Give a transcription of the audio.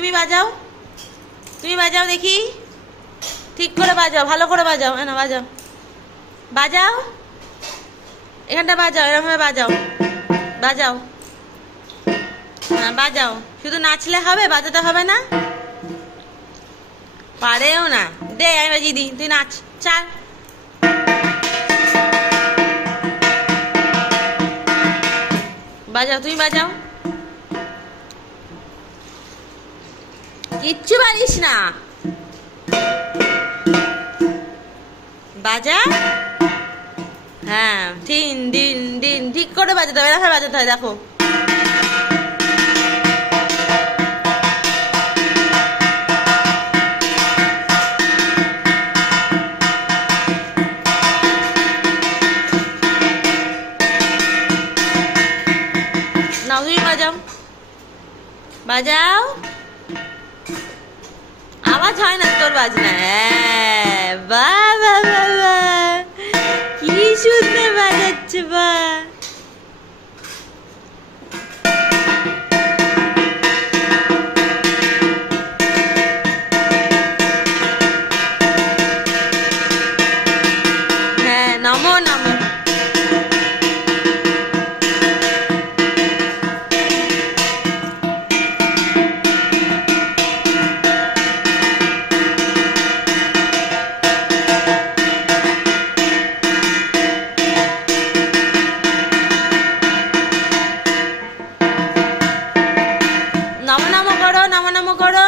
তুমি বাজাও, তুমি বাজাও দেখি, ঠিক করে বাজাও, ভালো করে বাজাও। হ্যাঁ না, বাজাও, বাজাও, এখানটা বাজাও, এরকমভাবে বাজাও, বাজাও। হ্যাঁ বাজাও, শুধু নাচলে হবে, বাজাতে হবে না? পারেও না, দে আমি বাজিয়ে দিই, তুই নাচ। চার, বাজাও, তুমি বাজাও। কিচ্ছু পারিস না, বাজা। হ্যাঁ, দিন দিন দিন, ঠিক করে বাজাতে হবে, এরকম বাজাতে হয়, দেখো। নাও তুমি বাজাও, বাজাও। আওয়াজ হয় না তোর বাজনা। হ্যাঁ, বাহ বাহ বাহ বাহ, কি সুন্দর বাজাচ্ছে, বাহ। হ্যাঁ, নমো নমো। নমো নমো করো, নমো নমো করো।